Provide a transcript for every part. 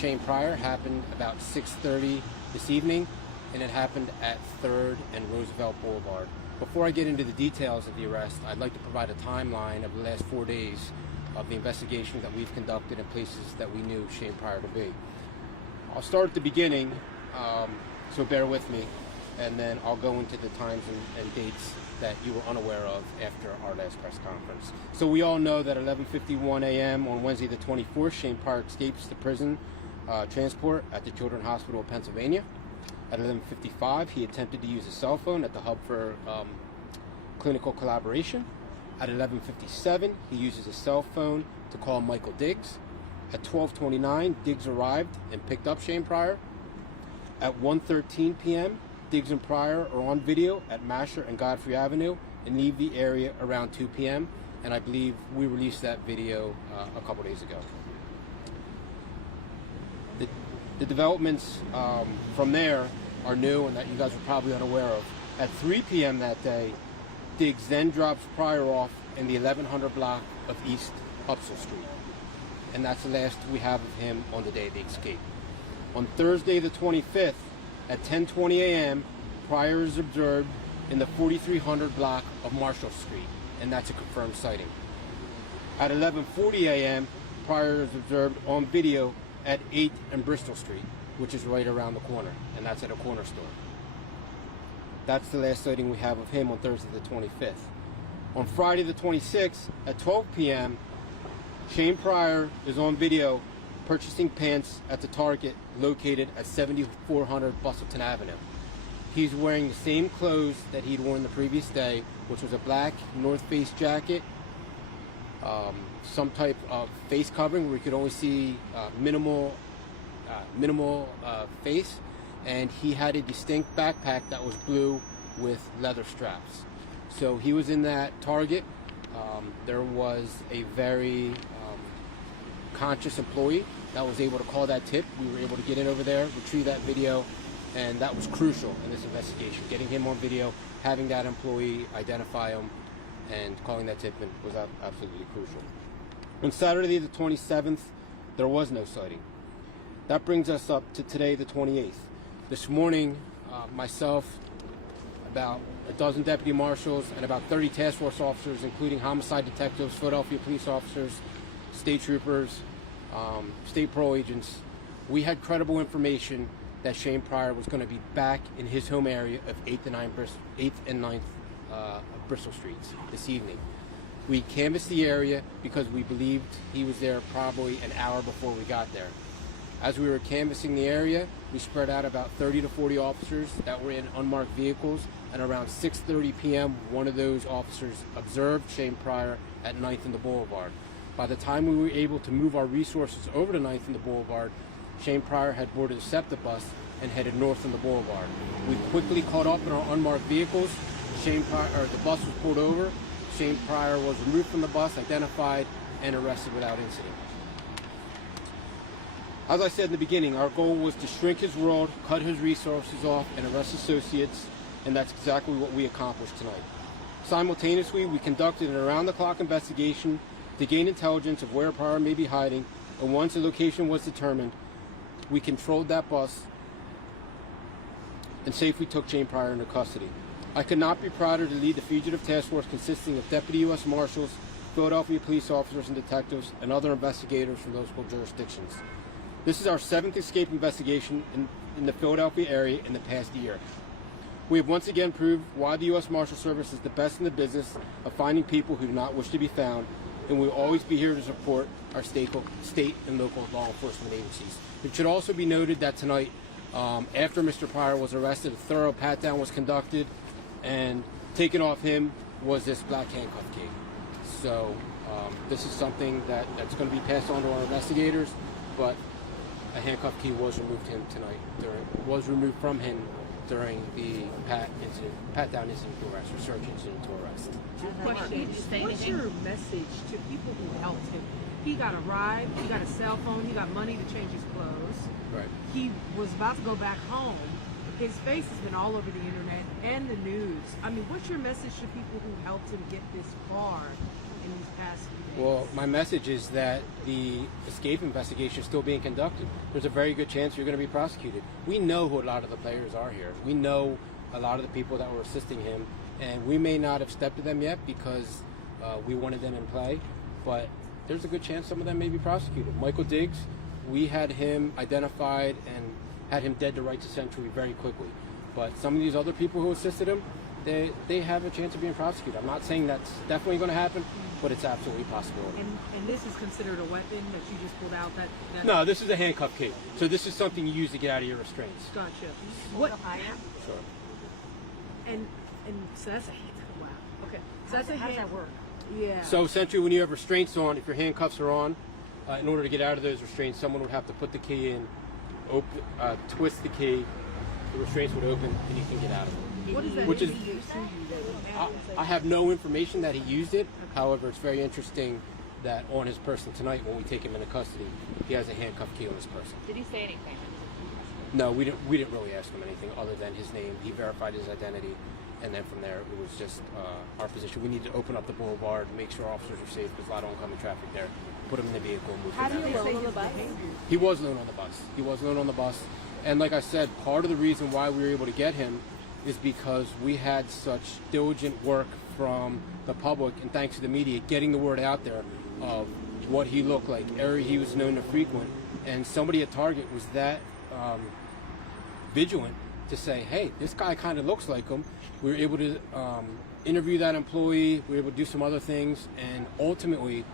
Shane Pryor happened about 6:30 this evening, and it happened at 3rd and Roosevelt Boulevard. Before I get into the details of the arrest, I'd like to provide a timeline of the last 4 days of the investigation that we've conducted in places that we knew Shane Pryor to be. I'll start at the beginning, so bear with me, and then I'll go into the times and dates that you were unaware of after our last press conference. So we all know that at 11:51 a.m. on Wednesday the 24th, Shane Pryor escapes the prison transport at the Children's Hospital of Pennsylvania. At 11:55, he attempted to use a cell phone at the hub for clinical collaboration. At 11:57, he uses a cell phone to call Michael Diggs. At 12:29, Diggs arrived and picked up Shane Pryor. At 1:13 p.m., Diggs and Pryor are on video at Masher and Godfrey Avenue and leave the area around 2 p.m. And I believe we released that video a couple days ago. The developments from there are new and that you guys are probably unaware of. At 3 p.m. that day, Diggs then drops Pryor off in the 1100 block of East Upsall Street. And that's the last we have of him on the day of the escape. On Thursday the 25th, at 10:20 a.m., Pryor is observed in the 4300 block of Marshall Street, and that's a confirmed sighting. At 11:40 a.m., Pryor is observed on video at 8th and Bristol Street, which is right around the corner, and that's at a corner store. That's the last sighting we have of him on Thursday the 25th. On Friday the 26th, at 12 p.m., Shane Pryor is on video purchasing pants at the Target located at 7400 Bustleton Avenue. He's wearing the same clothes that he'd worn the previous day, which was a black North Face jacket, some type of face covering where you could only see minimal face, and he had a distinct backpack that was blue with leather straps. So he was in that Target. There was a very conscious employee that was able to call that tip. We were able to get in over there, retrieve that video, and that was crucial in this investigation. Getting him on video, having that employee identify him, and calling that tip was absolutely crucial. On Saturday the 27th, there was no sighting. That brings us up to today, the 28th. This morning, myself, about a dozen deputy marshals, and about 30 task force officers, including homicide detectives, Philadelphia police officers, state troopers, state parole agents, we had credible information that Shane Pryor was going to be back in his home area of 8th and 9th Bristol Streets this evening. We canvassed the area because we believed he was there probably an hour before we got there. As we were canvassing the area, we spread out about 30 to 40 officers that were in unmarked vehicles, and around 6:30 p.m., one of those officers observed Shane Pryor at 9th and the Boulevard. By the time we were able to move our resources over to 9th and the Boulevard, Shane Pryor had boarded a SEPTA bus and headed north on the Boulevard. We quickly caught up in our unmarked vehicles. The bus was pulled over. Shane Pryor was removed from the bus, identified, and arrested without incident. As I said in the beginning, our goal was to shrink his world, cut his resources off, and arrest associates, and that's exactly what we accomplished tonight. Simultaneously, we conducted an around-the-clock investigation to gain intelligence of where Pryor may be hiding, and once a location was determined, we controlled that bus and safely took Shane Pryor into custody. I could not be prouder to lead the fugitive task force consisting of Deputy U.S. Marshals, Philadelphia police officers and detectives, and other investigators from local jurisdictions. This is our 7th escape investigation in the Philadelphia area in the past year. We have once again proved why the U.S. Marshal Service is the best in the business of finding people who do not wish to be found, and we will always be here to support our state and local law enforcement agencies. It should also be noted that tonight, after Mr. Pryor was arrested, a thorough pat-down was conducted, and taken off him was this black handcuff key. So this is something that's going to be passed on to our investigators, but a handcuff key was removed from him during the pat-down incident to arrest, or search incident to arrest. What's your message to people who helped him? He got a ride, he got a cell phone, he got money to change his clothes. Right. He was about to go back home. His face has been all over the internet and the news. I mean, what's your message to people who helped him get this far and in these past few days? Well, my message is that the escape investigation is still being conducted. There's a very good chance you're going to be prosecuted. We know who a lot of the players are here. We know a lot of the people that were assisting him, and we may not have stepped to them yet because we wanted them in play, but there's a good chance some of them may be prosecuted. Michael Diggs, we had him identified and had him dead to rights of century very quickly. But some of these other people who assisted him, they have a chance of being prosecuted. I'm not saying that's definitely going to happen, but it's absolutely possible. And this is considered a weapon that you just pulled out? That No, this is a handcuff key. So this is something you use to get out of your restraints. Gotcha. What? Sure. And so that's a wow. Okay. So that's How does that work? Yeah. So essentially, when you have restraints on, if your handcuffs are on, in order to get out of those restraints, someone would have to put the key in, twist the key, the restraints would open, and you can get out of it. What is that? Which is, indicate to you? I have no information that he used it. However, it's very interesting that on his person tonight, when we take him into custody, he has a handcuff key on his person. Did he say anything? No, we didn't really ask him anything other than his name. He verified his identity, and then from there, it was just our position. We need to open up the boulevard, make sure officers are safe. There's a lot of oncoming traffic there. Put him in the vehicle and move How him do you down. say his behavior? He was alone on the bus. He was alone on the bus. And like I said, part of the reason why we were able to get him is because we had such diligent work from the public and thanks to the media getting the word out there of what he looked like, area he was known to frequent. And somebody at Target was that vigilant to say, hey, this guy kind of looks like him. We were able to interview that employee. We were able to do some other things. And ultimately,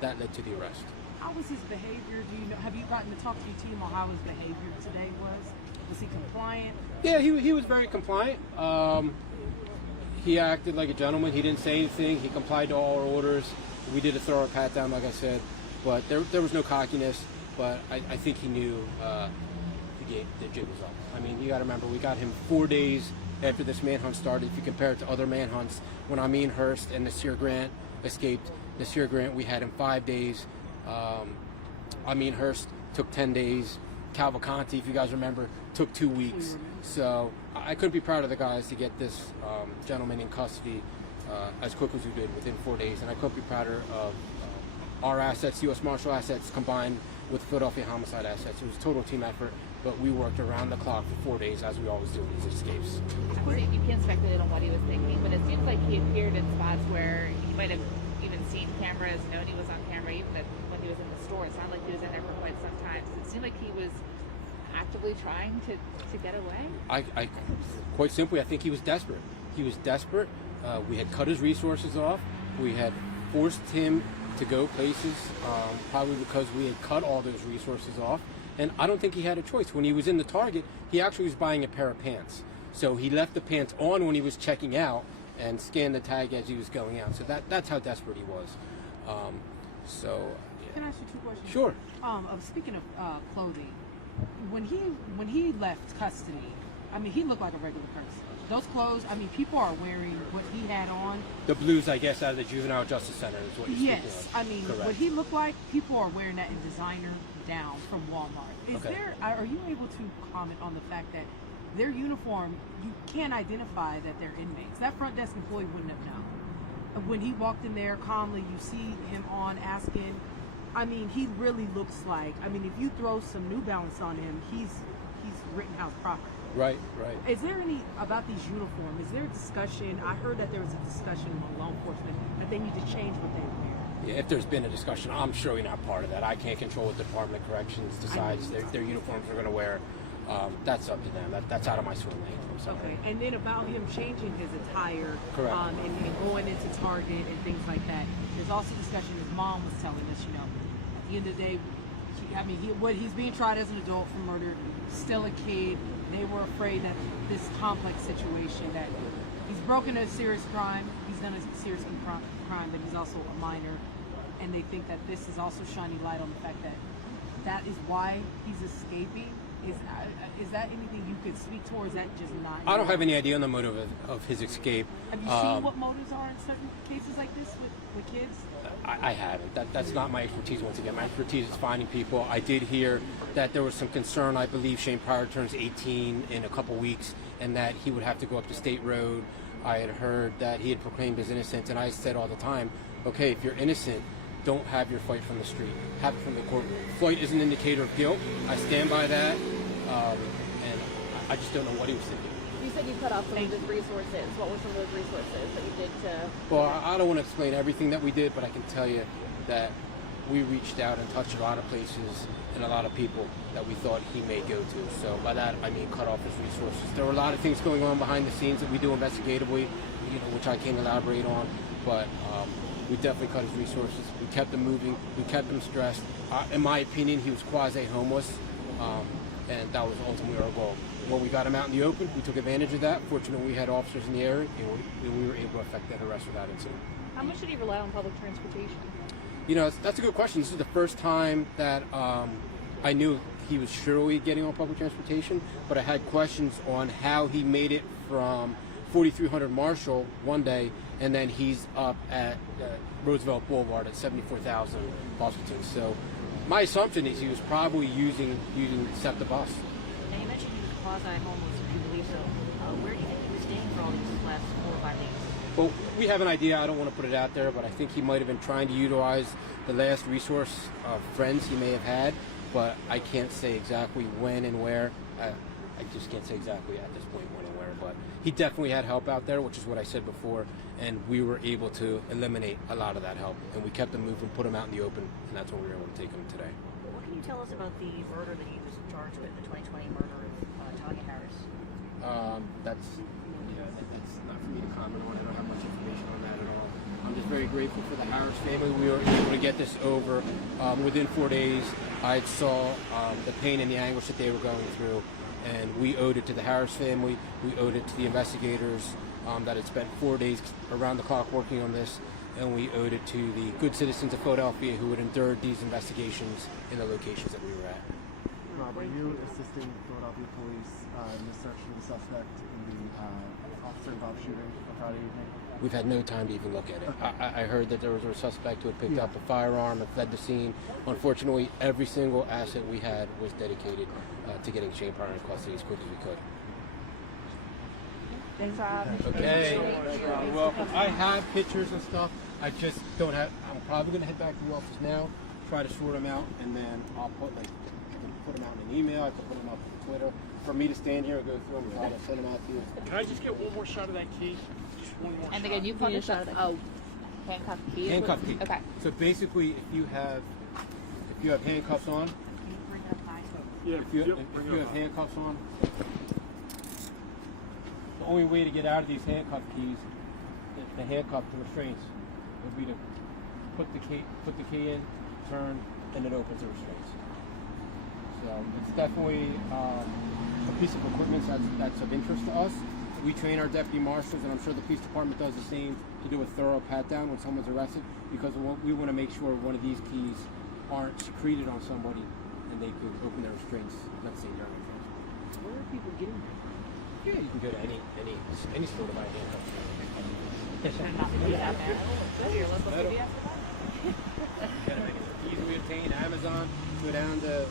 that led to the arrest. How was his behavior? Do you know? Have you gotten to talk to your team on how his behavior today was? Was he compliant? Yeah, he was very compliant. He acted like a gentleman. He didn't say anything. He complied to all our orders. We did a thorough pat down, like I said, but there was no cockiness. But I think he knew the jig was up. I mean, you got to remember, we got him 4 days after this manhunt started. If you compare it to other manhunts, when Amin Hurst and Nasir Grant escaped, Nasir Grant, we had him 5 days. Amin Hurst took 10 days. Cavalcanti, if you guys remember, took 2 weeks. So I couldn't be proud of the guys to get this gentleman in custody as quick as we did within 4 days. And I couldn't be prouder of our assets, U.S. Marshal assets, combined with Philadelphia homicide assets. It was a total team effort, but we worked around the clock for 4 days, as we always do in these escapes. You can't speculate on what he was thinking, but it seems like he appeared in spots where he might have even seen cameras, known he was on camera, even when he was in the store. It's not like he was in there for quite some time. So it seemed like he was actively trying to get away. I quite simply, I think he was desperate. He was desperate. We had cut his resources off. We had forced him to go places, probably because we had cut all those resources off. And I don't think he had a choice. When he was in the Target, he actually was buying a pair of pants. So he left the pants on when he was checking out and scanned the tag as he was going out. So that's how desperate he was. Can I ask you 2 questions? Sure. Speaking of clothing, when he left custody, I mean, he looked like a regular person. Those clothes, I mean, people are wearing what he had on. The blues, I guess, out of the Juvenile Justice Center is what you're speaking of. I mean, correct. what he looked like, people are wearing that in designer down from Walmart. Are you able to comment on the fact that their uniform, you can't identify that they're inmates? That front desk employee wouldn't have known. When he walked in there calmly, you see him on asking. I mean, he really looks like, I mean, if you throw some New Balance on him, he's Rittenhouse proper. Right. Is there any, about these uniforms, is there a discussion? I heard that there was a discussion among law enforcement that they need to change what they wear. Yeah, if there's been a discussion, I'm surely not part of that. I can't control what the Department of Corrections decides their uniforms are going to wear. That's up to them. That's out of my swim lane. I'm sorry. Okay, and then about him changing his attire, Correct. And going into Target and things like that. There's also discussion. His mom was telling us, at the end of the day, he's being tried as an adult for murder, still a kid. They were afraid that this complex situation, that he's broken a serious crime, he's done a serious crime, but he's also a minor, and they think that this is also shining light on the fact that is why he's escaping. Is that anything you could speak towards? That just not? I don't have any idea on the motive of his escape. Have you seen what motives are in certain cases like this with kids? I haven't. That's not my expertise. Once again, my expertise is finding people. I did hear that there was some concern. I believe Shane Pryor turns 18 in a couple weeks, and that he would have to go up to State Road. I had heard that he had proclaimed his innocence, and I said all the time, okay, if you're innocent, don't have your fight from the street. Have it from the courtroom. Flight is an indicator of guilt. I stand by that, and I just don't know what he was thinking. You said you cut off some of his resources. What were some of those resources that you did to? Well, I don't want to explain everything that we did, but I can tell you that we reached out and touched a lot of places and a lot of people that we thought he may go to. So by that, I mean cut off his resources. There were a lot of things going on behind the scenes that we do investigatively, which I can't elaborate on, but we definitely cut his resources. We kept him moving. We kept him stressed. In my opinion, he was quasi-homeless, and that was ultimately our goal. When we got him out in the open, we took advantage of that. Fortunately, we had officers in the area, and we were able to effect that arrest without incident. How much did he rely on public transportation? That's a good question. This is the first time that I knew he was surely getting on public transportation, but I had questions on how he made it from 4300 Marshall one day, and then he's up at Roosevelt Boulevard at 74,000 Washington. So my assumption is he was probably using SEPTA bus. Now you mentioned he was quasi-homeless, if you believe so. Where do you think he was staying for all these last 4 or 5 days? Well, we have an idea. I don't want to put it out there, but I think he might have been trying to utilize the last resource of friends he may have had, but I can't say exactly when and where. I just can't say exactly at this point when and where, but he definitely had help out there, which is what I said before, and we were able to eliminate a lot of that help, and we kept him moving, put him out in the open, and that's when we were able to take him today. What can you tell us about the murder that he was charged with, the 2020 murder of Tanya Harris? That's not for me to comment on. I don't have much information on that at all. I'm just very grateful for the Harris family. We were able to get this over within 4 days. I saw the pain and the anguish that they were going through, and we owed it to the Harris family. We owed it to the investigators that had spent 4 days around the clock working on this, and we owed it to the good citizens of Philadelphia who had endured these investigations in the locations that we were at. Rob, were you assisting Philadelphia police in the search for the suspect in the officer-involved shooting on Friday evening? We've had no time to even look at it. I heard that there was a suspect who had picked up a firearm and fled the scene. Unfortunately, every single asset we had was dedicated to getting Shane Parker in custody as quick as we could. Thanks, Rob. Okay, you're welcome. I have pictures and stuff. I just don't have. I'm probably going to head back to the office now, try to sort them out, and then I'll put I can put them out in an email. I can put them up on Twitter. For me to stand here and go through them, and try to send them out to you. Can I just get one more shot of that key? Just one more And shot. again, you Need a published shot of that a handcuff key. Handcuff key. Okay. So basically, if you have handcuffs on, Yeah, if you have handcuffs on, the only way to get out of these handcuff keys, the handcuff to restraints, would be to put the key in, turn, and it opens the restraints. So it's definitely a piece of equipment that's of interest to us. We train our deputy marshals, and I'm sure the police department does the same, to do a thorough pat-down when someone's arrested, because we want to make sure one of these keys aren't secreted on somebody and they could open their restraints. Not saying they're anything. Where are people getting them? Yeah, you can go to any store to buy handcuffs. Should not put that there. Go to your local CVS. Easily obtained, Amazon, go down to